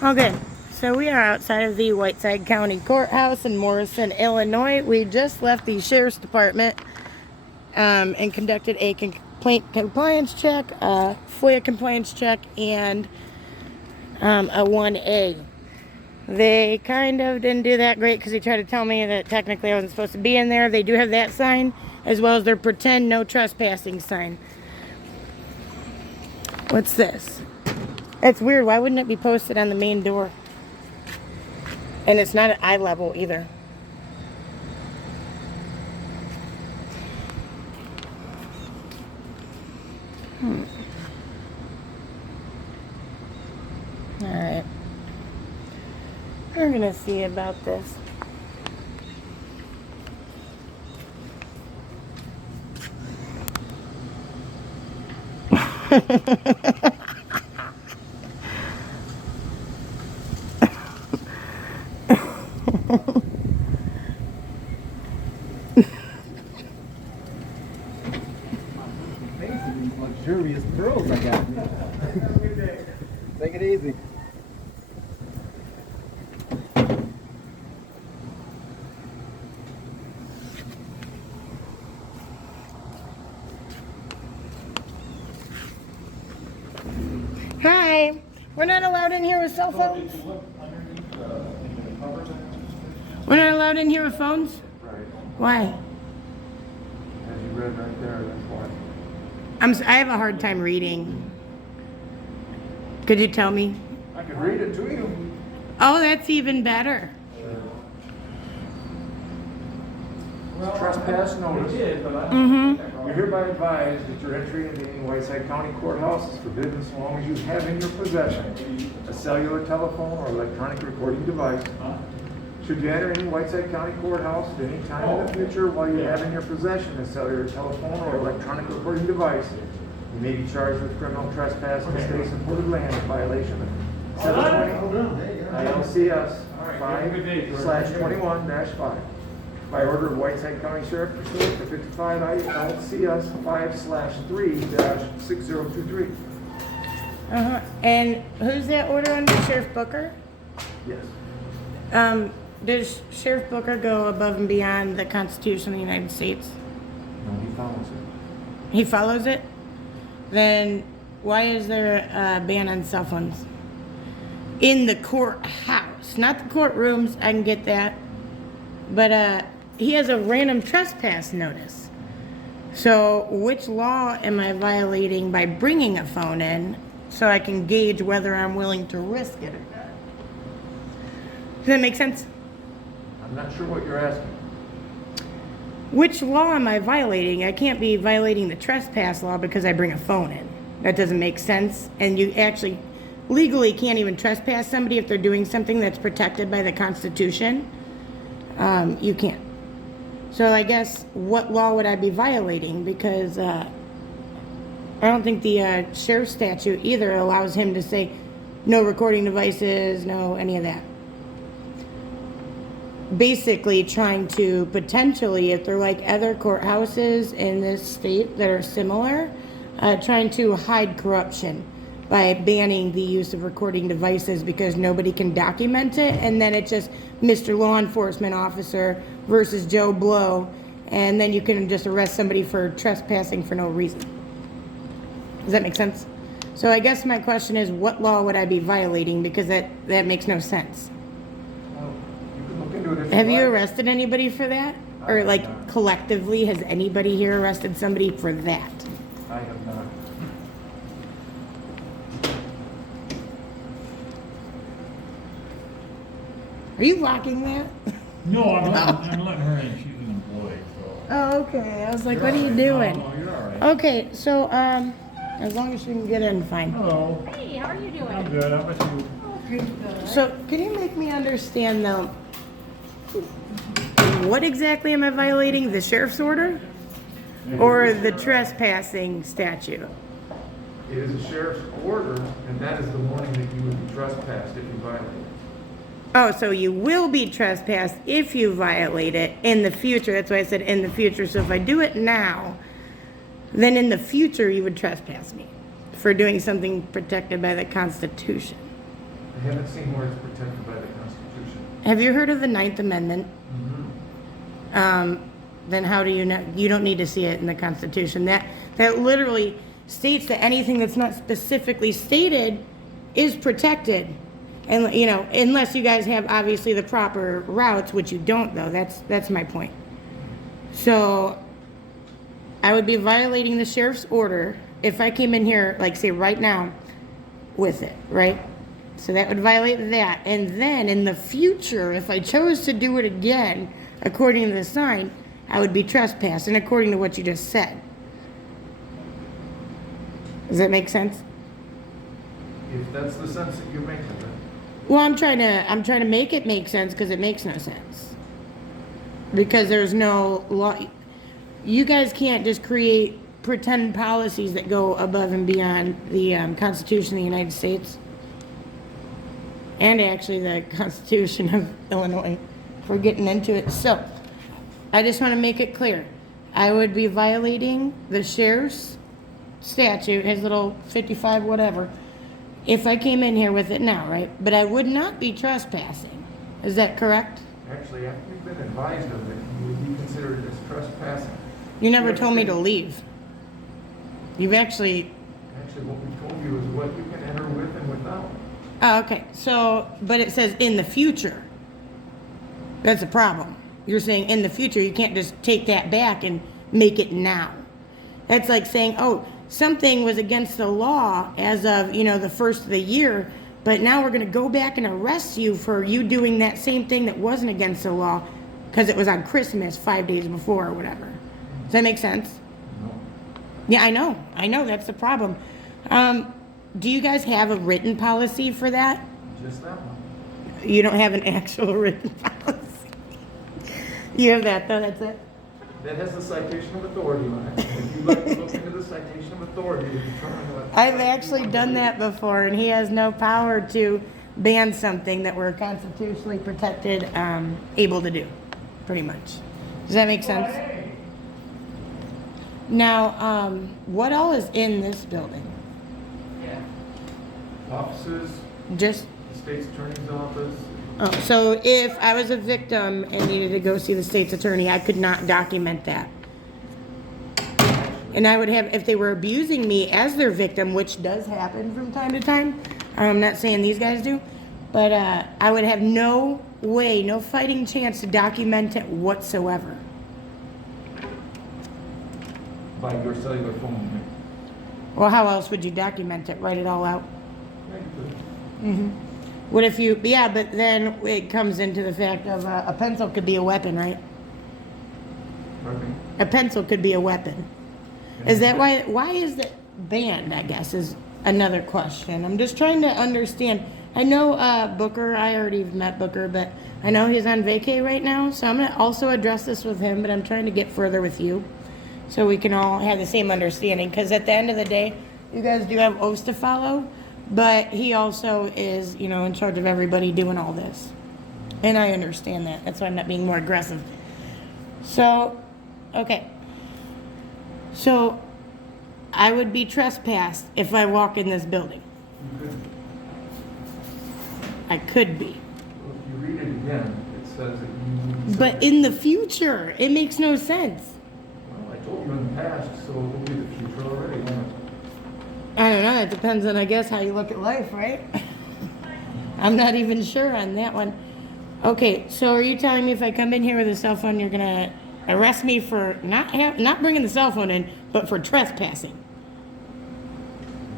Okay, so we are outside of the Whiteside County Courthouse in Morrison, Illinois. We just left the Sheriff's Department and conducted a complaint compliance check, a FOIA compliance check, and a 1A. They kind of didn't do that great because they tried to tell me that technically I wasn't supposed to be in there. They do have that sign, as well as their pretend no trespassing sign. What's this? It's weird. Why wouldn't it be posted on the main door? And it's not at eye level either. Alright. We're gonna see about this. Luxurious pearls I got. Take it easy. Hi. We're not allowed in here with cell phones? We're not allowed in here with phones? Right. Why? As you read right there, that's why. I have a hard time reading. Could you tell me? I could read it to you. Oh, that's even better. Trespass notice. You're hereby advised that your entry into any Whiteside County Courthouse is forbidden so long as you have in your possession a cellular telephone or electronic recording device. Should you enter any Whiteside County Courthouse at any time in the future while you have in your possession a cellular telephone or electronic recording device, you may be charged with criminal trespass in state-supported land in violation of 720 ILCS 5/21-5. By order of Whiteside County Sheriff pursuant to 55 ILCS 5/3-6023. And who's that order under? Sheriff Booker? Yes. Does Sheriff Booker go above and beyond the Constitution of the United States? No, he follows it. He follows it? Then why is there a ban on cell phones? In the courthouse, not the courtrooms, I can get that. But he has a random trespass notice. So which law am I violating by bringing a phone in so I can gauge whether I'm willing to risk it or not? Does that make sense? I'm not sure what you're asking. Which law am I violating? I can't be violating the trespass law because I bring a phone in. That doesn't make sense. And you actually legally can't even trespass somebody if they're doing something that's protected by the Constitution. You can't. So I guess what law would I be violating? Because I don't think the sheriff's statute either allows him to say no recording devices, no any of that. Basically trying to potentially, if they're like other courthouses in this state that are similar, trying to hide corruption by banning the use of recording devices because nobody can document it, and then it's just Mr. Law Enforcement Officer versus Joe Blow, and then you can just arrest somebody for trespassing for no reason. Does that make sense? So I guess my question is, what law would I be violating? Because that makes no sense. Well, you can look into it if Have you like. arrested anybody for that? Or like collectively, has anybody here arrested somebody for that? I have not. Are you locking that? No, I'm letting her in. She's an employee, so. Oh, okay. I was like, what are you No, doing? no, you're all right. Okay, so as long as you can get in, fine. Hello. Hey, how are you doing? I'm good. How about you? Oh, pretty good. So can you make me understand though, what exactly am I violating? The sheriff's order or the trespassing statute? It is a sheriff's order, and that is the warning that you would be trespassed if you violate it. Oh, so you will be trespassed if you violate it in the future. That's why I said in the future. So if I do it now, then in the future you would trespass me for doing something protected by the Constitution. I haven't seen where it's protected by the Constitution. Have you heard of the Ninth Amendment? Then how do you know? You don't need to see it in the Constitution. That literally states that anything that's not specifically stated is protected. And, you know, unless you guys have obviously the proper routes, which you don't though, that's my point. So I would be violating the sheriff's order if I came in here, like say right now, with it, right? So that would violate that. And then in the future, if I chose to do it again, according to the sign, I would be trespassing according to what you just said. Does that make sense? If that's the sense that you make of it. Well, I'm trying to make it make sense because it makes no sense. Because there's no law. You guys can't just create pretend policies that go above and beyond the Constitution of the United States. And actually the Constitution of Illinois. If we're getting into it. So, I just want to make it clear. I would be violating the sheriff's statute, his little 55 whatever, if I came in here with it now, right? But I would not be trespassing. Is that correct? Actually, after you've been advised of it, you would be considered as trespassing. You never told me to leave. You've actually... Actually, what we told you is what you can enter with and without. Oh, okay. So, but it says in the future. That's a problem. You're saying in the future, you can't just take that back and make it now. That's like saying, oh, something was against the law as of, you know, the first of the year, but now we're going to go back and arrest you for you doing that same thing that wasn't against the law because it was on Christmas 5 days before or whatever. Does that make sense? No. Yeah, I know. That's the problem. Do you guys have a written policy for that? Just that one. You don't have an actual written policy. You have that, though, that's it? That has the citation of authority on it. If you'd like to look into the citation of authority to determine what... I've actually done that before, and he has no power to ban something that we're constitutionally protected, able to do, pretty much. Does that make sense? Now, what all is in this building? Offices, Just, the state's attorney's office. oh, so if I was a victim and needed to go see the state's attorney, I could not document that. And I would have, if they were abusing me as their victim, which does happen from time to time, I'm not saying these guys do, but I would have no way, no fighting chance to document it whatsoever. By your cellular phone. Well, how else would you document it? Write it all out? Yeah, you could. Mm-hmm. What if you, yeah, but then it comes into the fact of a pencil could be a weapon, right? Pardon me? A pencil could be a weapon. Is that why is it banned, I guess, is another question. I'm just trying to understand. I know Booker, I already met Booker, but I know he's on vacay right now, so I'm going to also address this with him, but I'm trying to get further with you so we can all have the same understanding, because at the end of the day, you guys do have oaths to follow, but he also is, you know, in charge of everybody doing all this. And I understand that. That's why I'm not being more aggressive. So, okay. So, I would be trespassed if I walk in this building. You could. I could be. Well, if you read it again, it says that you... But in the future, it makes no sense. Well, I told you in the past, so it will be the future already, won't it? I don't know. It depends on, I guess, how you look at life, right? I'm not even sure on that one. Okay, so are you telling me if I come in here with a cell phone, you're gonna arrest me for not bringing the cell phone in, but for trespassing?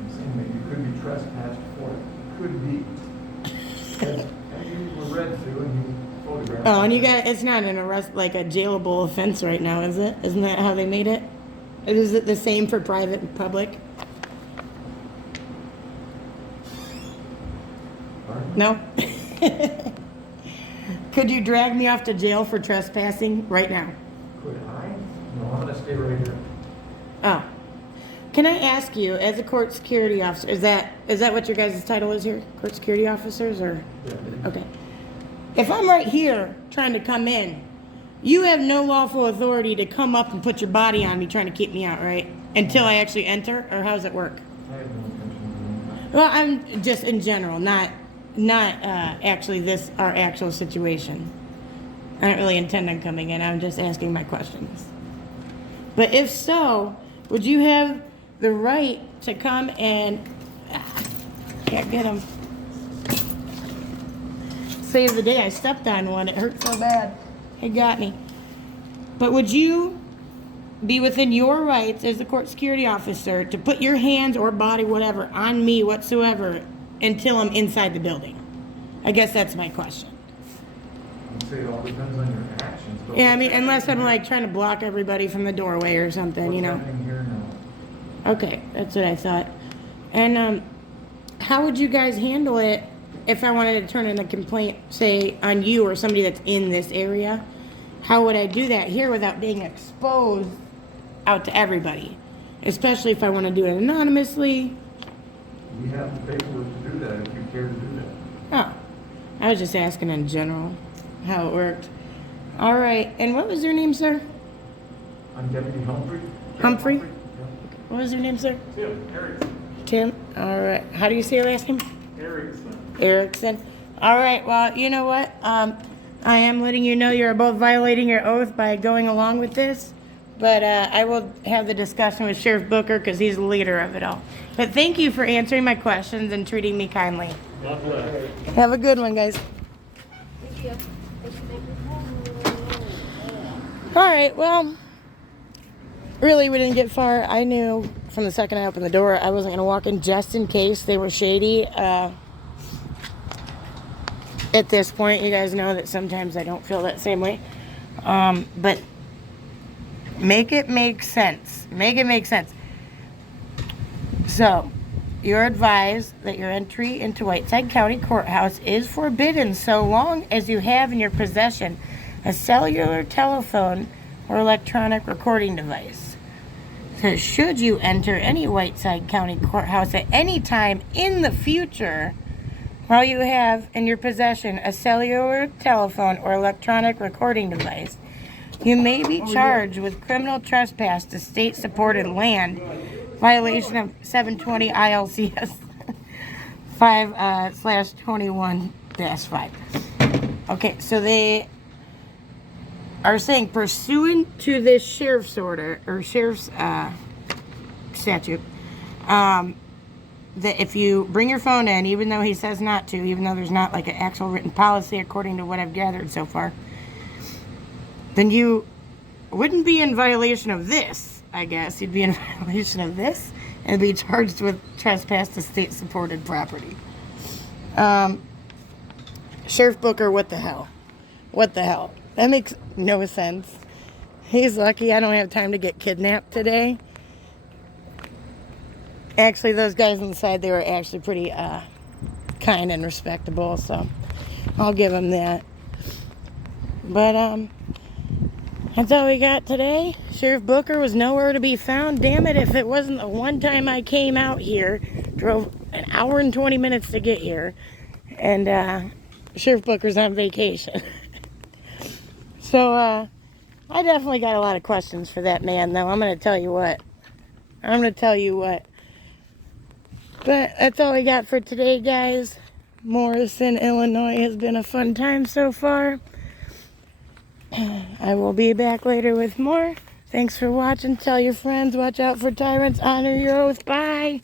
I'm saying that you could be trespassed for it. Could be. As you were read through and you photographed. Oh, and you got, it's not an arrest, like a jailable offense right now, is it? Isn't that how they made it? Is it the same for private and public? Pardon? No? Could you drag me off to jail for trespassing right now? Could I? No, I'm gonna stay right here. Oh. Can I ask you, as a court security officer, is that what your guys' title is here? Court security officers, or? Yeah. Okay. If I'm right here trying to come in, you have no lawful authority to come up and put your body on me trying to keep me out, right? Until I actually enter, or how does it work? I have no intention of doing that. Well, I'm just in general, not not actually this, our actual situation. I don't really intend on coming in. I'm just asking my questions. But if so, would you have the right to come and can't get them? Save the day. I stepped on one. It hurt so bad. It got me. But would you be within your rights as a court security officer to put your hands or body, whatever, on me whatsoever until I'm inside the building? I guess that's my question. I'd say it all depends on your actions. But Yeah, I mean, unless I'm like trying to block everybody from the doorway or something, you know. What's happening here now? Okay, that's what I thought. And how would you guys handle it if I wanted to turn in a complaint, say, on you or somebody that's in this area? How would I do that here without being exposed out to everybody? Especially if I want to do it anonymously. We have the paperwork to do that if you care to do that. Oh, I was just asking in general how it worked. All right, and what was your name, sir? I'm Deputy Humphrey. Humphrey? Yeah. What was your name, sir? Tim, Erickson. Tim? All right. How do you say your last name? Erickson. Erickson. All right, well, you know what? I am letting you know you're both violating your oath by going along with this, but I will have the discussion with Sheriff Booker because he's the leader of it all. But thank you for answering my questions and treating me kindly. God bless. Have a good one, guys. All right, well, really, we didn't get far. I knew from the second I opened the door I wasn't going to walk in just in case they were shady. At this point, you guys know that sometimes I don't feel that same way. But make it make sense. Make it make sense. So, you're advised that your entry into Whiteside County Courthouse is forbidden so long as you have in your possession a cellular telephone or electronic recording device. So, should you enter any Whiteside County Courthouse at any time in the future, while you have in your possession a cellular telephone or electronic recording device, you may be charged with criminal trespass to state-supported land, violation of 720 ILCS 5/21-5. Okay, so they are saying pursuant to this sheriff's order or sheriff's statute, that if you bring your phone in, even though he says not to, even though there's not like an actual written policy according to what I've gathered so far, then you wouldn't be in violation of this, I guess. You'd be in violation of this and be charged with trespass to state-supported property. Sheriff Booker, what the hell? What the hell? That makes no sense. He's lucky I don't have time to get kidnapped today. Actually, those guys inside, they were actually pretty kind and respectable, so I'll give them that. But that's all we got today. Sheriff Booker was nowhere to be found. Damn it, if it wasn't the one time I came out here, drove an hour and 20 minutes to get here, and Sheriff Booker's on vacation. So I definitely got a lot of questions for that man, though. I'm going to tell you what. But that's all we got for today, guys. Morrison, Illinois has been a fun time so far. I will be back later with more. Thanks for watching. Tell your friends, watch out for tyrants, honor your oath. Bye.